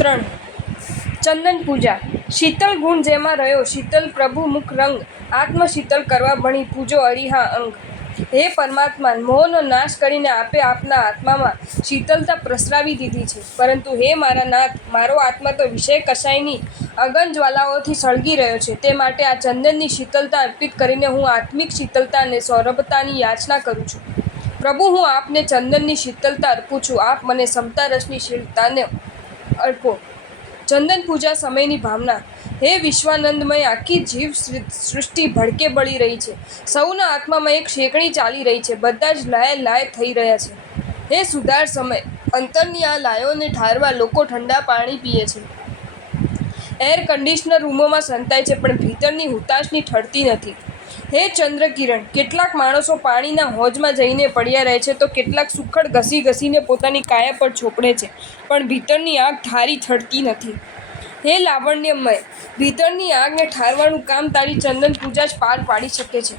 3. ચંદન પૂજા. શીતલ ગુણ જેમાં રહ્યો શીતલ પ્રભુ મુખ રંગ, આત્મ શીતલ કરવા ભણી પૂજો અરીહા અંગ. હે પરમાત્મા, મોહનો નાશ કરીને આપે આપના આત્મામાં શીતલતા પ્રસરાવી દીધી છે. પરંતુ હે મારા નાથ, મારો આત્મા તો વિષય કશાયની અગન જ્વાલાઓથી સળગી રહ્યો છે. તે માટે આ ચંદનની શીતલતા અર્પિત કરીને હું આત્મિક શીતલતા અને સૌરભતાની યાચના કરું છું. પ્રભુ, હું આપને ચંદનની શીતલતા અર્પું છું. આપ મને સમતા રસની શીતળતાને અર્પો. ચંદન પૂજા સમયની ભાવના. હે વિશ્વાનંદમય, આખી જીવ સૃષ્ટિ ભડકે બળી રહી છે. સૌના આત્મામાં એક શેકણી ચાલી રહી છે. બધા જ લાય લાય થઈ રહ્યા છે. હે સુધાર સમય, અંતરની આ લાયોને ઠારવા લોકો ઠંડા પાણી પીએ છે. એર કન્ડિશનર રૂમોમાં સંતાય છે, પણ ભીતરની હુતાશની ઠરતી નથી. હે ચંદ્રકિરણ, કેટલાક માણસો પાણીના હોજમાં જઈને પડ્યા રહે છે, તો કેટલાક સુખડ ઘસી ઘસીને પોતાની કાયા પર ચોપડે છે, પણ ભીતરની આગ ઠારી ઠરતી નથી. હે લાવણ્યમય, ભીતરની આગને ઠારવાનું કામ તારી ચંદન પૂજા જ પાર પાડી શકે છે.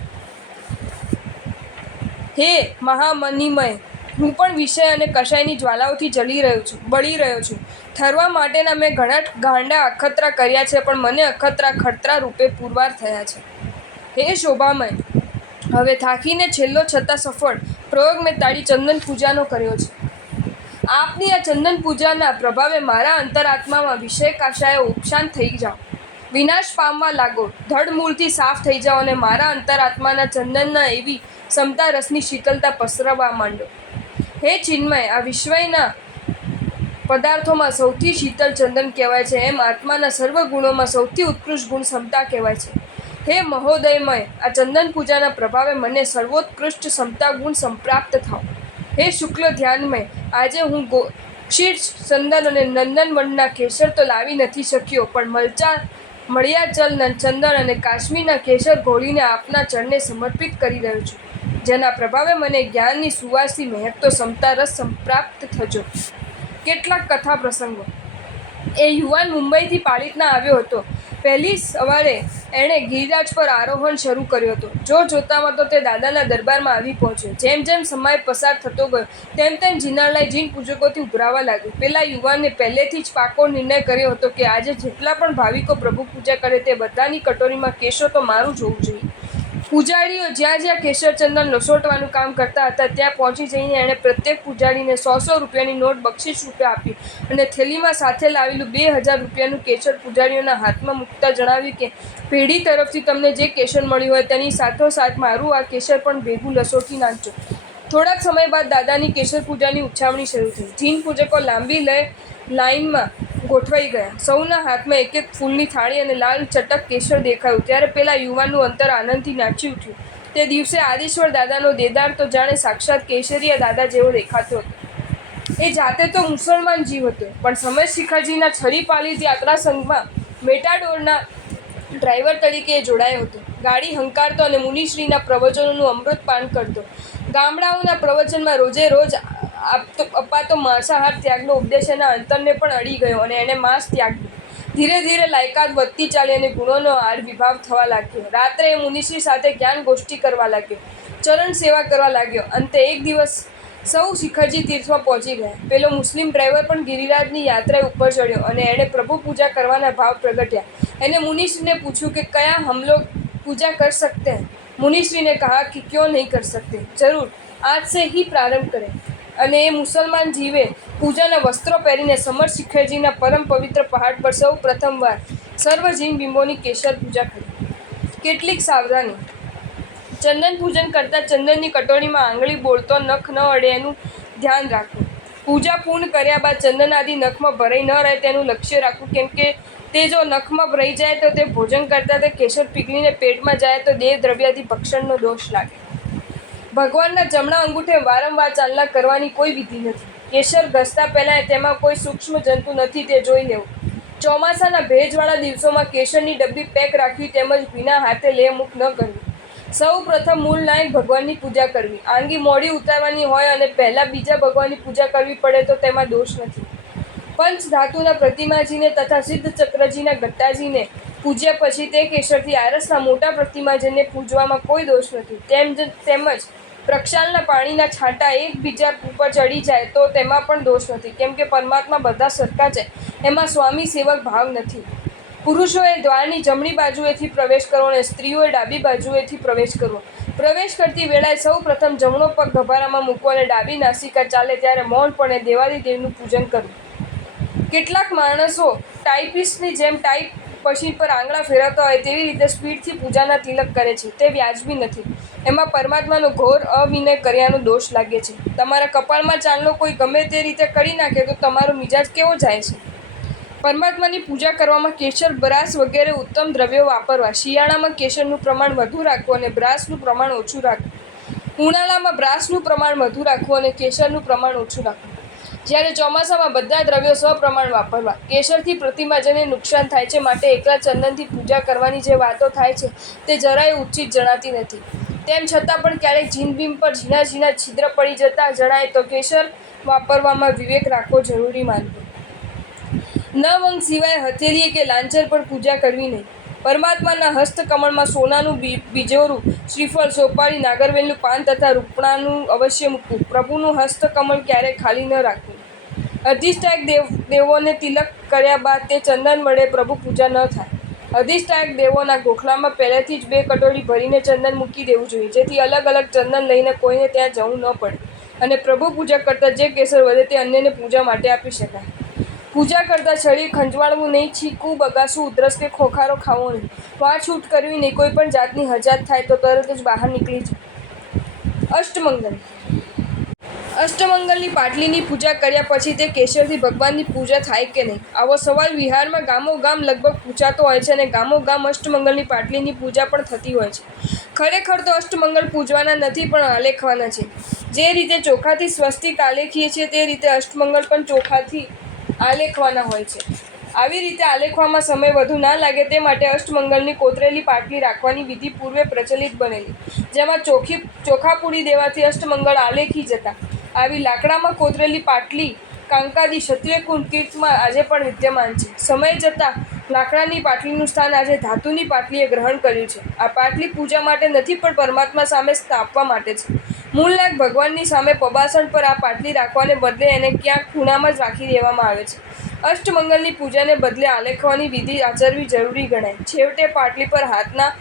હે મહામનિમય, હું પણ વિષય અને કશાયની જ્વાલાઓથી બળી રહ્યો છું. ઠરવા માટેના મેં ઘણા ગાંડા અખતરા કર્યા છે, પણ મને અખતરા ખતરા રૂપે પુરવાર થયા છે. હે શોભામય, હવે થાકીને છેલ્લો છતાં સફળ પ્રયોગ મેં તારી ચંદન પૂજાનો કર્યો છે. આપની આ ચંદન પૂજાના પ્રભાવે મારા અંતરાત્મામાં વિષય કાશાએ ઉપશાંત થઈ જાઓ, વિનાશ પામવા લાગો, ધડમૂળથી સાફ થઈ જાઓ અને મારા અંતરાત્માના ચંદનના એવી સમતા રસની શીતલતા પસરવા માંડો. હે ચિન્મય, આ વિશ્વના પદાર્થોમાં સૌથી શીતળ ચંદન કહેવાય છે, એમ આત્માના સર્વ ગુણોમાં સૌથી ઉત્કૃષ્ટ ગુણ સમતા કહેવાય છે. હે મહોદયમય, આ ચંદન પૂજાના પ્રભાવે મને સર્વોત્કૃષ્ટ સમતા ગુણ સંપ્રાપ્ત થાવ. હે શુક્લ ધ્યાનમય, આજે હું ક્ષીર ચંદન અને નંદનવનના કેસર તો લાવી નથી શક્યો, પણ મળિયાચલ ચંદન અને કાશ્મીરના કેસર ઘોળીને આપના ચરણે સમર્પિત કરી રહ્યો છું, જેના પ્રભાવે મને જ્ઞાનની સુવાસથી મહેકતો સમતા રસ સંપ્રાપ્ત થજો. કેટલાક કથા પ્રસંગો. એ યુવાન મુંબઈથી પાલિતના આવ્યો હતો. પહેલી સવારે એણે ગિરિરાજ પર આરોહણ શરૂ કર્યો હતો. જોતામાં તો તે દાદાના દરબારમાં આવી પહોંચ્યો. જેમ જેમ સમય પસાર થતો ગયો, તેમ તેમ જીનાલય જીન પૂજકોથી ઉભરાવા લાગ્યો. પેલા યુવાને પહેલેથી જ પાકો નિર્ણય કર્યો હતો કે આજે જેટલા પણ ભાવિકો પ્રભુ પૂજા કરે તે બધાની કટોરીમાં કેશર તો મારું જ હોવું જોઈએ. પૂજારીઓ જ્યાં જ્યાં કેસર ચંદન લસોટવાનું કામ કરતા હતા, ત્યાં પહોંચી જઈને એણે પ્રત્યેક પૂજારીને 100 રૂપિયાની નોટ બક્ષિસ રૂપે આપી અને થેલીમાં સાથે લાવેલું 2000 રૂપિયાનું કેસર પૂજારીઓના હાથમાં મૂકતા જણાવ્યું કે પેઢી તરફથી તમને જે કેસર મળ્યું હોય તેની સાથોસાથ મારું આ કેસર પણ ભેગું લસોટી નાખજો. થોડાક સમય બાદ દાદાની કેસર પૂજાની ઉછામણી શરૂ થઈ. જીન પૂજકો લાંબી લાઈનમાં ગોઠવાઈ ગયા. સૌના હાથમાં એક એક ફૂલની થાળી અને લાલ ચટક કેસર દેખાયું. ત્યારે પેલા યુવાનનું અંતર આનંદથી નાચી ઉઠ્યું. તે દિવસે આદિશ્વર દાદાનો દેદાર તો જાણે સાક્ષાત કેસરીયા દાદા જેવો દેખાતો હતો. એ જાતે તો મુસલમાન જીવ હતો, પણ સમય શિખરજીના છરીપાલિત યાત્રા સંઘમાં મેટાડોરના ડ્રાઈવર તરીકે જોડાયો હતો. ગાડી હંકારતો અને મુનિશ્રીના પ્રવચનોનું અમૃતપાન કરતો. ગામડાઓના પ્રવચનમાં રોજે રોજ અપાતો માંસાહાર ત્યાગનો ઉપદેશ એના અંતરને પણ અડી ગયો અને એણે માંસ ત્યાગ્યું. ધીરે ધીરે લાયકાત વધતી ચાલી અને ગુણોનો આર વિભાવ થવા લાગ્યો. રાત્રે એ મુનિશ્રી સાથે જ્ઞાન ગોષ્ઠી કરવા લાગ્યો, ચરણ સેવા કરવા લાગ્યો. અંતે એક દિવસ સૌ શિખરજી તીર્થમાં પહોંચી ગયા. પેલો મુસ્લિમ ડ્રાઈવર પણ ગિરિરાજની યાત્રાએ ઉપર ચડ્યો અને એણે પ્રભુ પૂજા કરવાના ભાવ પ્રગટ્યા. એને મુનિશ્રીને પૂછ્યું કે કયા હમ લોગ પૂજા કર सकते हैं? मुनिश्री ने कहा कि क्यों नहीं कर सकते, जरूर आज से ही प्रारंभ करें. અને એ મુસલમાન જીવે પૂજાના વસ્ત્રો પહેરીને સમર શિખરજીના પરમ પવિત્ર પહાડ પર સૌ પ્રથમવાર સર્વ જીન બિંબોની કેસર પૂજા કરી. કેટલીક સાવધાની. ચંદન પૂજન કરતાં ચંદનની કટોરીમાં આંગળી બોળતો નખ ન અડે એનું ધ્યાન રાખવું. પૂજા પૂર્ણ કર્યા બાદ ચંદન આદિ નખમાં ભરાઈ ન રહે તેનું લક્ષ્ય રાખવું, કેમ કે તે જો નખમાં ભરાઈ જાય તો તે ભોજન કરતાં તે કેસર પીગળીને પેટમાં જાય તો દેહ દ્રવ્યાદિ ભક્ષણનો દોષ લાગે. ભગવાનના જમણા અંગૂઠે વારંવાર ચાલના કરવાની કોઈ વિધિ નથી. કેસર ઘસતા પહેલાં તેમાં કોઈ સૂક્ષ્મ જંતુ નથી તે જોઈ લેવું. ચોમાસાના ભેજવાળા દિવસોમાં કેસરની ડબ્બી પેક રાખવી તેમજ ભીના હાથે લે મુખ ન કરવી. સૌ પ્રથમ મૂળ નાયક ભગવાનની પૂજા કરવી. આંગી મોડી ઉતારવાની હોય અને પહેલાં બીજા ભગવાનની પૂજા કરવી પડે તો તેમાં દોષ નથી. પંચ ધાતુના પ્રતિમાજીને તથા સિદ્ધ ચક્રજીના ગટ્ટાજીને પૂજ્યા પછી તે કેસરથી આરસના મોટા પ્રતિમાજીને પૂજવામાં કોઈ દોષ નથી. તેમજ પ્રક્ષાલના પાણીના છાંટા એકબીજા ઉપર ચડી જાય તો તેમાં પણ દોષ નથી, કેમ કે પરમાત્મા બધા સરખા છે. એમાં સ્વામી સેવક ભાવ નથી. પુરુષોએ દ્વારની જમણી બાજુએથી પ્રવેશ કરવો અને સ્ત્રીઓએ ડાબી બાજુએથી પ્રવેશ કરવો. પ્રવેશ કરતી વેળાએ સૌ પ્રથમ જમણો પગ ગભારામાં મૂકવો અને ડાબી નાસિકા ચાલે ત્યારે મૌનપણે દેવાદિદેવનું પૂજન કરવું. કેટલાક માણસો ટાઈપિસ્ટની જેમ ટાઈપ મશીન પર આંગળા ફેરવતા હોય તેવી રીતે સ્પીડથી પૂજાના તિલક કરે છે. તે વ્યાજબી નથી. એમાં પરમાત્માનો ઘોર અવિનય કર્યાનો દોષ લાગે છે. તમારા કપાળમાં ચાંદલો કોઈ ગમે તે રીતે કરી નાખે તો તમારો મિજાજ કેવો જાય છે? પરમાત્માની પૂજા કરવામાં કેસર, બ્રાસ વગેરે ઉત્તમ દ્રવ્યો વાપરવા. શિયાળામાં કેસરનું પ્રમાણ વધુ રાખવું અને બ્રાસનું પ્રમાણ ઓછું રાખવું. ઉનાળામાં બ્રાસનું પ્રમાણ વધુ રાખવું અને કેસરનું પ્રમાણ ઓછું રાખવું. જ્યારે ચોમાસામાં બધા દ્રવ્યો સપ્રમાણ વાપરવા. કેસરથી પ્રતિમાજને નુકસાન થાય છે, માટે એકલા ચંદનથી પૂજા કરવાની જે વાતો થાય છે તે જરાય ઉચિત જણાતી નથી. તેમ છતાં પણ ક્યારેક જીનબીમ પર ઝીણા ઝીણા છિદ્ર પડી જતા જણાય તો કેસર વાપરવામાં વિવેક રાખવો જરૂરી માનવું. નવ અંગ સિવાય હથેળીએ કે લાંચર પર પૂજા કરવી નહીં. પરમાત્માના હસ્તકમળમાં સોનાનું બીજોરું, શ્રીફળ, સોપારી, નાગરવેલનું પાન તથા રૂપણાનું અવશ્ય મૂકવું. પ્રભુનું હસ્તકમળ ક્યારેય ખાલી ન રાખવું. અધિષ્ઠાયક દેવોને તિલક કર્યા બાદ તે ચંદન વડે પ્રભુ પૂજા ન થાય. અધિષ્ઠાયક દેવોના ગોખલામાં પહેલેથી જ 2 કટોરી ભરીને ચંદન મૂકી દેવું જોઈએ, જેથી અલગ અલગ ચંદન લઈને કોઈને ત્યાં જવું ન પડે અને પ્રભુ પૂજા કરતાં જે કેસર વધે તે અન્યને પૂજા માટે આપી શકાય. પૂજા કરતાં શરીર ખંજવાળવું નહીં, છીંકવું, બગાસવું, ઉધરસ કે ખોખારો ખાવો નહીં, વાળછૂટ કરવી નહીં. કોઈ પણ જાતની હજાત થાય તો તરત જ બહાર નીકળી જાય. અષ્ટમંગલ. અષ્ટમંગલની પાટલીની પૂજા કર્યા પછી તે કેસરથી ભગવાનની પૂજા થાય કે નહીં, આવો સવાલ વિહારમાં ગામોગામ લગભગ પૂછાતો હોય છે અને ગામોગામ અષ્ટમંગલની પાટલીની પૂજા પણ થતી હોય છે. ખરેખર તો અષ્ટમંગલ પૂજવાના નથી પણ આલેખવાના છે. જે રીતે ચોખાથી સ્વસ્તિક આલેખીએ છીએ તે રીતે અષ્ટમંગલ પણ ચોખાથી આલેખવાના હોય છે. આવી રીતે આલેખવામાં સમય વધુ ના લાગે તે માટે અષ્ટમંગલની કોતરેલી પાટલી રાખવાની વિધિ પૂર્વે પ્રચલિત બનેલી, જેમાં ચોખા પૂરી દેવાથી અષ્ટમંગલ આલેખી જતા. આવી લાકડામાં કોતરેલી પાટલી કાંકાદી ક્ષત્રિયકુળ કીર્તમાં આજે પણ વિદ્યમાન છે. સમય જતાં લાકડાની પાટલીનું સ્થાન આજે ધાતુની પાટલીએ ગ્રહણ કર્યું છે. આ પાટલી પૂજા માટે નથી પણ પરમાત્મા સામે સ્થાપવા માટે છે. મૂળલાયક ભગવાનની સામે પબાસણ પર આ પાટલી રાખવાને બદલે એને ક્યાંક ખૂણામાં જ રાખી દેવામાં આવે છે. અષ્ટમંગલની પૂજાને બદલે આલેખવાની વિધિ આચરવી જરૂરી ગણાય. છેવટે પાટલી પર હાથના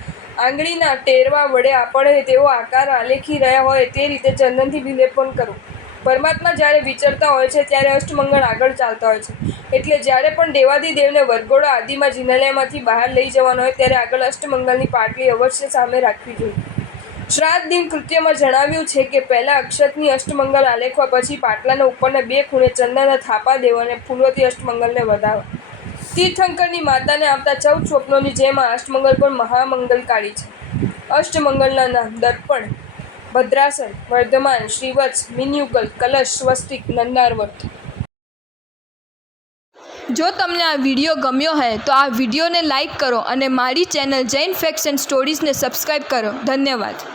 આંગળીના ટેરવા વડે આપણે તેવો આકાર આલેખી રહ્યા હોય તે રીતે ચંદનથી વિલેપન કરવું. પરમાત્મા જ્યારે વિચરતા હોય છે ત્યારે અષ્ટમંગલ આગળ ચાલતા હોય છે. એટલે જ્યારે પણ દેવાદિદેવને વરઘોડો આદિમાં જિનાલયમાંથી બહાર લઈ જવાનો હોય ત્યારે આગળ અષ્ટમંગલની પાટલી અવશ્ય સામે રાખવી જોઈએ. શ્રાદ્ધ દિન કૃત્યમાં જણાવ્યું છે કે પહેલાં અક્ષતની અષ્ટમંગલ આલેખવા, પછી પાટલાના ઉપરના 2 ખૂણે ચંદનના થાપા દેવા અને ફૂલોથી અષ્ટમંગલને વધાવવા. તીર્થંકરની માતાને આવતા 14 સ્વપ્નોની જેમ આ અષ્ટમંગલ પણ મહામંગલકારી છે. અષ્ટમંગલના નામ: દર્પણ, ભદ્રાસન, વર્ધમાન, શ્રીવત્સ, મિનયુગલ, કલશ, સ્વસ્તિક, નંદારવર્ત. જો તમને આ વિડીયો ગમ્યો હોય તો આ વિડીયોને લાઈક કરો અને મારી ચેનલ જૈન ફેક્ટ્સ એન્ડ સ્ટોરીઝને સબસ્ક્રાઈબ કરો. ધન્યવાદ.